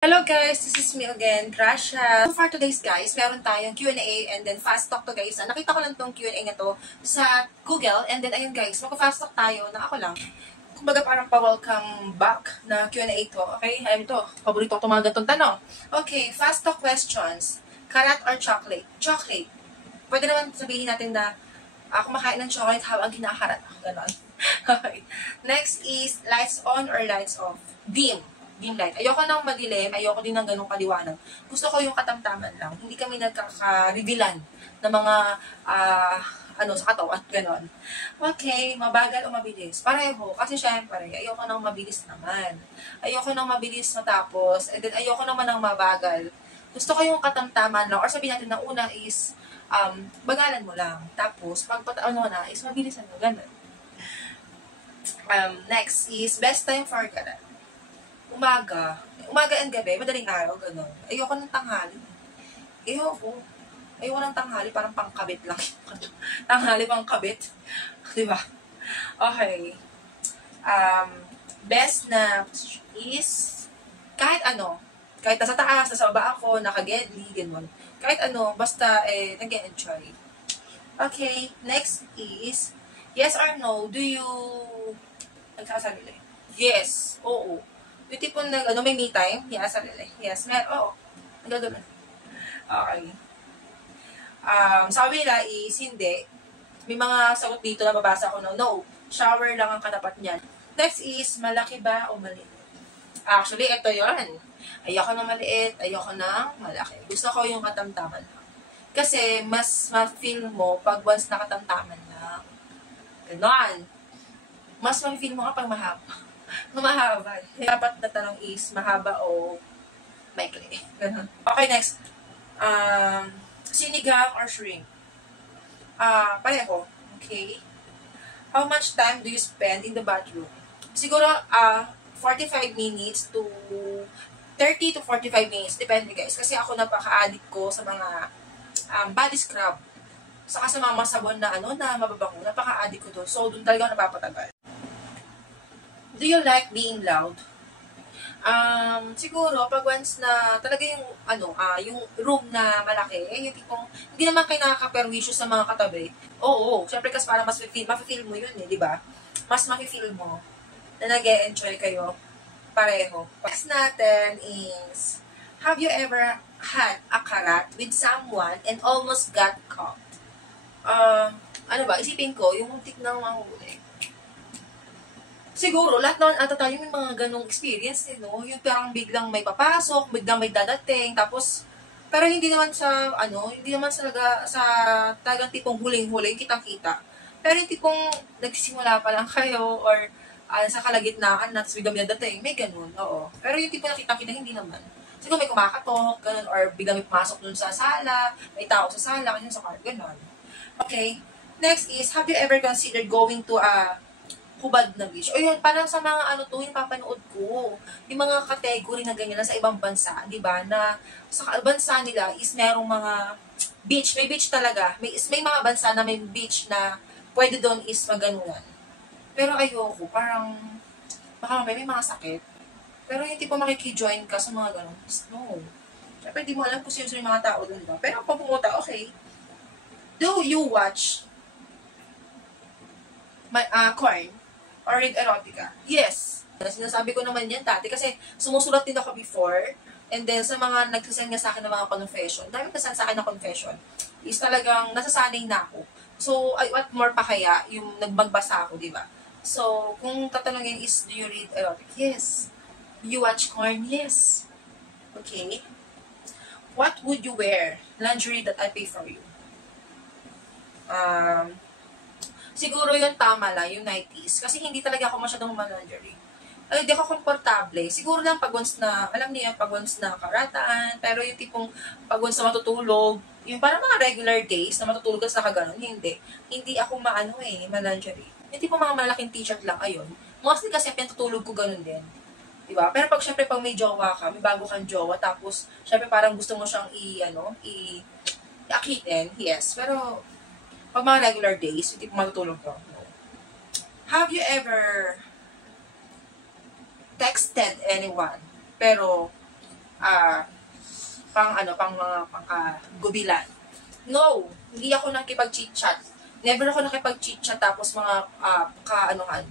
Hello guys, this is me again, Gracia. So for today's guys, meron tayong Q&A and then fast talk to guys. Nakita ko lang tong Q&A na to sa Google and then ayun guys, magpa-fast talk tayo na ako lang. Kumbaga parang pa-welcome back na Q&A to. Okay, ayun to. Paborito ko mga ganitong tanong. Okay, fast talk questions. Karat or chocolate? Chocolate. Pwede naman sabihin natin na kumakain ng chocolate habang kinakarat ako. Ganon. Okay. Next is lights on or lights off? Dim light. Ayoko nang madilim, ayoko din ng ganung kaliwanag. Gusto ko yung katamtaman lang. Hindi kami nagkaka-revealan ng mga sa katawan, ganon. Okay, mabagal o mabilis? Pareho. Kasi syempre, ayoko nang mabilis naman. Ayoko nang mabilis matapos, and then ayoko naman ng mabagal. Gusto ko yung katamtaman lang, or sabihin natin na una is, bagalan mo lang. Tapos, pag pataano na, is mabilisan mo, ganon. Next is, best time for karat. Umaga and gabi, madaling araw, gano'n. Ayoko ng tanghali. Ayoko ng tanghali, parang pangkabit lang. Tanghali pangkabit. Diba? Okay. Best na is, kahit ano, kahit nasa taas, nasa baba ako, naka-gedli, gano'n. Kahit ano, basta, nag-enjoy. Okay, next is, yes or no, do you, nagsasabi lang. Yes, oo. Yung tipong may me time, yes, sarili. Yes, oo. Nagagano. Okay. Sabi nila is, hindi. May mga sagot dito na babasa ko na, no, shower lang ang katapat niyan. Next is, malaki ba o maliit? Actually, ito yon. Ayoko ng maliit, ayoko ng malaki. Gusto ko yung katamtaman lang. Kasi, mas ma-feel mo pag once nakatamtaman lang. Ganon. Mas ma-feel mo kapag mahaba. Mahaba. Dapat na tanong is, mahaba o maikli. Okay, next. Sinigang or shrimp? Pareho. Okay. How much time do you spend in the bathroom? Siguro, 45 minutes to 30 to 45 minutes. Depende guys. Kasi ako napaka-addict ko sa mga body scrub. Saka sa mga sabon na na mababango. Napaka-addict ko doon. So, doon talaga ako napapatagal. Do you like being loud? Siguro, pag once na talaga yung, yung room na malaki, yung tipong, hindi naman kayo nakaka-perwisyo sa mga katabi. Oo, syempre kasi parang mas mafe-feel mo yun di ba? Mas mafe-feel mo na nag-e-enjoy kayo pareho. Next natin is, have you ever had a karat with someone and almost got caught? Isipin ko, yung muntik na mahuli. Siguro, lahat naman ata tayo may mga ganong experience, no? Yung parang biglang may papasok, biglang may dadating, tapos, pero hindi naman sa talagang tipong huling-huling, kitang-kita. Pero yung tipong nagsisimula pa lang kayo, or sa kalagitnaan, na biglang may dadating, may ganon, oo. Pero yung tipong nakita-kita, hindi naman. Siguro may kumakatok, ganon, or biglang may pumasok dun sa sala, may tao sa sala, ganyan sa car, ganon. Okay. Next is, have you ever considered going to a hubad na beach? O yun, parang sa mga yung papanood ko, yung mga category na ganyan na sa ibang bansa, di ba, na sa bansa nila is merong mga beach, may beach talaga, may mga bansa na may beach na pwede doon is maganunan. Pero ayoko, parang, baka may mga sakit. Pero yung tipo makikijoin ka sa mga ganun, no. Siyempre, di mo alam kung sino yung mga tao doon, diba? Pero kung pumunta, okay. Do you watch Korn or read erotica? Yes. Sinasabi ko naman yan dati kasi sumusulat din ako before, and then sa mga nagsasend nga sa akin ng mga confession, dami nagsasend sa akin na confession, is talagang nasasanay na ako. So, what more pa kaya yung nagbagbasa ako, di ba? So, kung tatanungin is, do you read erotic? Yes. Do you watch Korn? Yes. Okay. What would you wear? Lingerie that I pay for you. Siguro yung tama lang, yung 90s. Kasi hindi talaga ako masyadong lingerie. Hindi ako komportable. Siguro lang pag once na, alam niyo, pag once na karataan, pero yung tipong pag once na matutulog, yung parang mga regular days na matutulog ka sa kaganon, hindi. Hindi ako ma-lingerie. Yung tipong mga malaking t-shirt lang, ayun. Mostly kasi pinatutulog ko ganun din. Diba? Pero pag syempre pag may jowa ka, may bago kang jowa, tapos syempre parang gusto mo siyang i-akitin, yes. Pero pag mga regular days, hindi po matutulog ko. Have you ever texted anyone, pero gubilan. No, hindi ako nakipag-chit-chat. Never ako nakipag-chit-chat tapos mga ka-anuhan.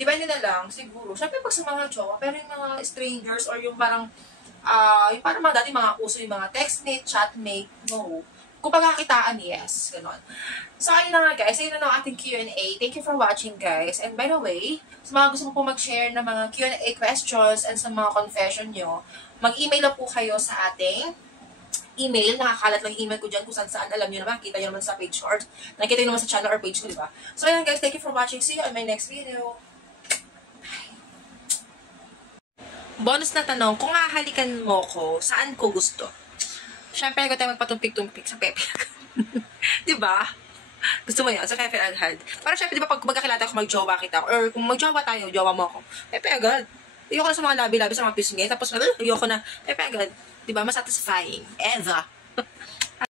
Depende na lang, siguro. Siyempre pag sa mga jowa, pero yung mga strangers or yung parang, yung parang mga dati mga uso yung mga textmate, chatmate, no. Kung pagkakitaan, yes. Ganon. So, ayun na nga guys. Ayun na ang ating Q&A. Thank you for watching guys. And by the way, sa mga gusto mo po mag-share ng mga Q&A questions and sa mga confession nyo, mag-email na po kayo sa ating email. Nakakalat lang yung email ko dyan kung saan. Alam nyo naman, kita nyo naman sa page or nakikita nyo naman sa channel or page ko, diba? So, ayun guys. Thank you for watching. See you in my next video. Bonus na tanong, kung hahalikan mo ko, saan ko gusto? Siyempre, ko tayo magpatumpik-tumpik sa Pepe. Diba? Gusto mo yun? Sa Pepe agad. Para syempre, diba, pag magkakilata ako, mag-jowa kita, or kung mag-jowa tayo, jowa mo ako, Pepe agad. Ayoko na sa mga labi-labi, sa mga pisingay, tapos ayoko na, Pepe agad. Diba? Mas satisfying. Eva.